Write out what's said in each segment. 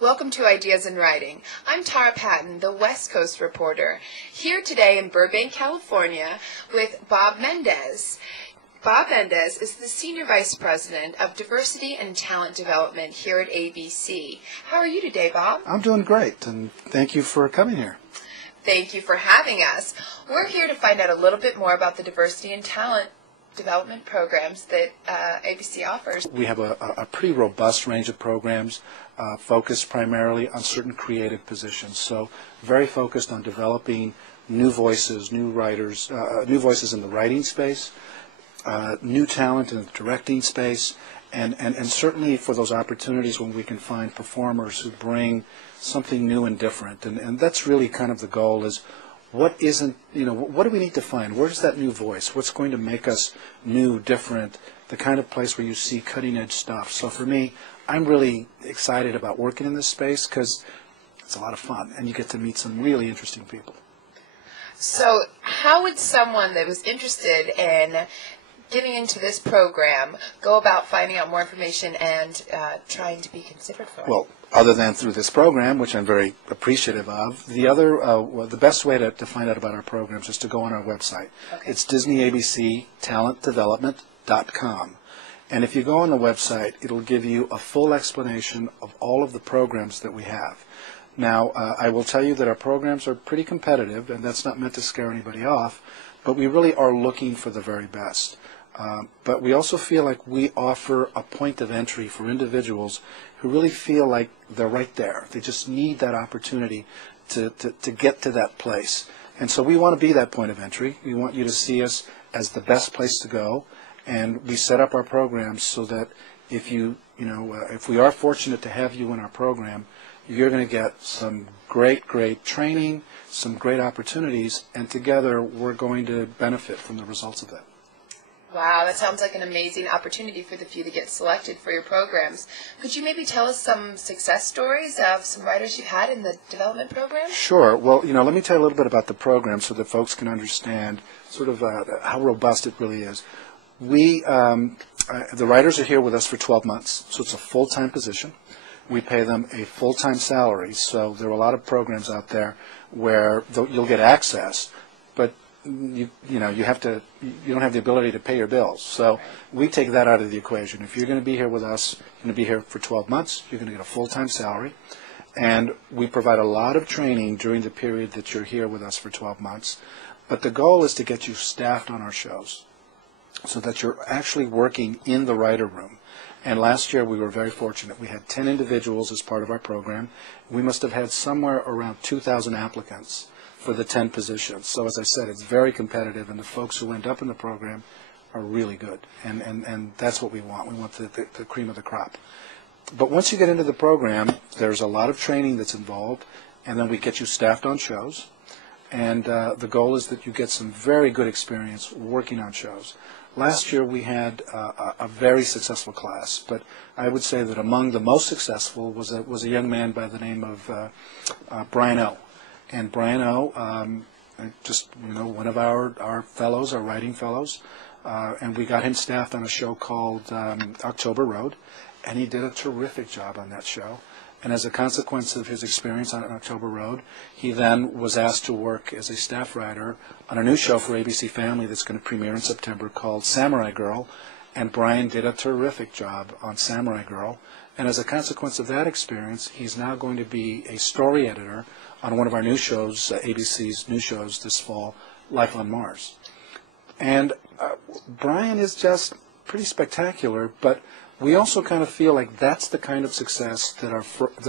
Welcome to Ideas in Writing. I'm Tara Patten, the West Coast reporter, here today in Burbank, California, with Bob Mendez. Bob Mendez is the Senior Vice President of Diversity and Talent Development here at ABC. How are you today, Bob? I'm doing great, and thank you for coming here. Thank you for having us. We're here to find out a little bit more about the diversity and talent development programs that ABC offers. We have a pretty robust range of programs focused primarily on certain creative positions. So very focused on developing new voices, new writers, new voices in the writing space, new talent in the directing space, and certainly for those opportunities when we can find performers who bring something new and different. And that's really kind of the goal is what isn't, what do we need to find? Where's that new voice? What's going to make us new, different, the kind of place where you see cutting-edge stuff? So for me, I'm really excited about working in this space because it's a lot of fun, and you get to meet some really interesting people. So how would someone that was interested in getting into this program go about finding out more information and trying to be considered for it? Well, other than through this program, which I'm very appreciative of, the best way to find out about our programs is to go on our website. Okay. It's DisneyABCTalentDevelopment.com. And if you go on the website, it'll give you a full explanation of all of the programs that we have. Now, I will tell you that our programs are pretty competitive, and that's not meant to scare anybody off, but we really are looking for the very best. But we also feel like we offer a point of entry for individuals who really feel like they're right there. They just need that opportunity to get to that place. And so we want to be that point of entry. We want you to see us as the best place to go. And we set up our programs so that if if we are fortunate to have you in our program, you're going to get some great training, some great opportunities, and together we're going to benefit from the results of that. Wow, that sounds like an amazing opportunity for the few to get selected for your programs. Could you maybe tell us some success stories of some writers you've had in the development program? Sure. Well, let me tell you a little bit about the program so that folks can understand sort of how robust it really is. The writers are here with us for 12 months, so it's a full-time position. We pay them a full-time salary, so there are a lot of programs out there where you'll get access, but you don't have the ability to pay your bills. So we take that out of the equation. If you're going to be here with us, you're going to be here for 12 months, you're going to get a full-time salary, and we provide a lot of training during the period that you're here with us for 12 months. But the goal is to get you staffed on our shows so that you're actually working in the writer room. And last year we were very fortunate. We had 10 individuals as part of our program. We must have had somewhere around 2,000 applicants for the 10 positions. So as I said, it's very competitive, and the folks who end up in the program are really good. And that's what we want. We want the cream of the crop. But once you get into the program, there's a lot of training that's involved, and then we get you staffed on shows. And the goal is that you get some very good experience working on shows. Last year we had a very successful class, but I would say that among the most successful was a young man by the name of Brian O. And Brian O, one of our fellows, our writing fellows, and we got him staffed on a show called October Road, and he did a terrific job on that show. And as a consequence of his experience on October Road, he then was asked to work as a staff writer on a new show for ABC Family that's going to premiere in September called Samurai Girl. And Brian did a terrific job on Samurai Girl. And as a consequence of that experience, he's now going to be a story editor on one of our new shows, ABC's new shows this fall, Life on Mars. And Brian is just pretty spectacular, but we also kind of feel like that's the kind of success that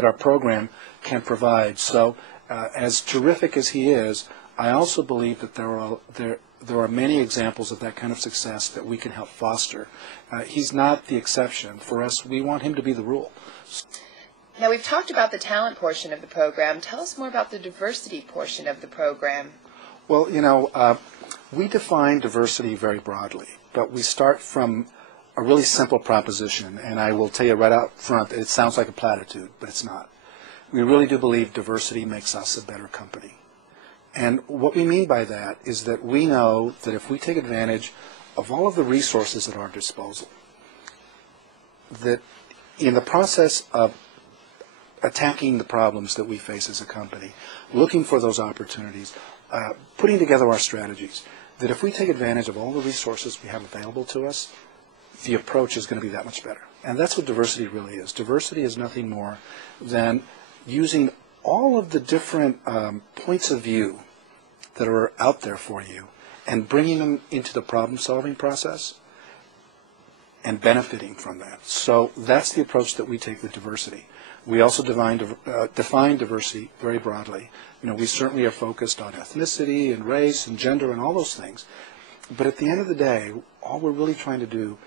our program can provide. So as terrific as he is, I also believe that there are many examples of that kind of success that we can help foster. He's not the exception. For us, we want him to be the rule. Now, we've talked about the talent portion of the program. Tell us more about the diversity portion of the program. Well, we define diversity very broadly, but we start from a really simple proposition, and I will tell you right out front, it sounds like a platitude, but it's not. We really do believe diversity makes us a better company. And what we mean by that is that we know that if we take advantage of all of the resources at our disposal, that in the process of attacking the problems that we face as a company, looking for those opportunities, putting together our strategies, that if we take advantage of all the resources we have available to us, the approach is going to be that much better. And that's what diversity really is. Diversity is nothing more than using all of the different points of view that are out there for you and bringing them into the problem-solving process and benefiting from that. So that's the approach that we take with diversity. We also define diversity very broadly. We certainly are focused on ethnicity and race and gender and all those things. But at the end of the day, all we're really trying to do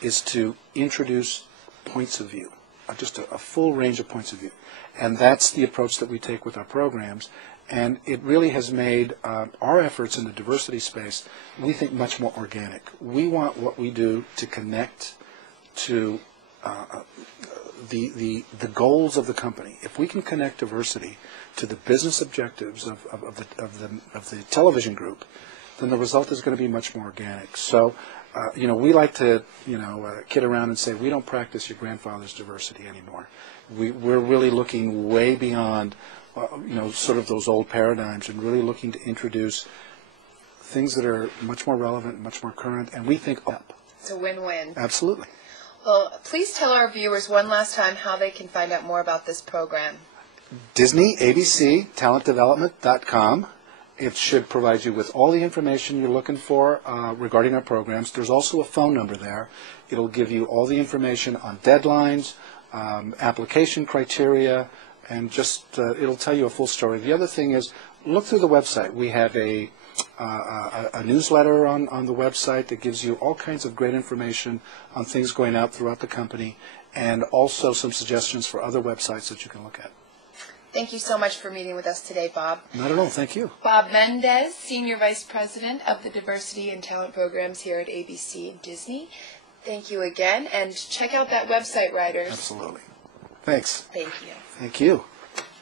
is to introduce points of view, just a full range of points of view. And that's the approach that we take with our programs. And it really has made our efforts in the diversity space, we think, much more organic. We want what we do to connect to the goals of the company. If we can connect diversity to the business objectives of the television group, then the result is going to be much more organic. So, we like to, kid around and say we don't practice your grandfather's diversity anymore. We're really looking way beyond, sort of those old paradigms and really looking to introduce things that are much more relevant, much more current, and we think up. It's a win-win. Absolutely. Well, please tell our viewers one last time how they can find out more about this program. Disney, ABC, talentdevelopment.com. It should provide you with all the information you're looking for regarding our programs. There's also a phone number there. It'll give you all the information on deadlines, application criteria, and just it'll tell you a full story. The other thing is, look through the website. We have a newsletter on the website that gives you all kinds of great information on things going out throughout the company, and also some suggestions for other websites that you can look at. Thank you so much for meeting with us today, Bob. Not at all. Thank you. Bob Mendez, Senior Vice President of the Diversity and Talent Programs here at ABC and Disney. Thank you again, and check out that website, writers. Absolutely. Thanks. Thank you. Thank you.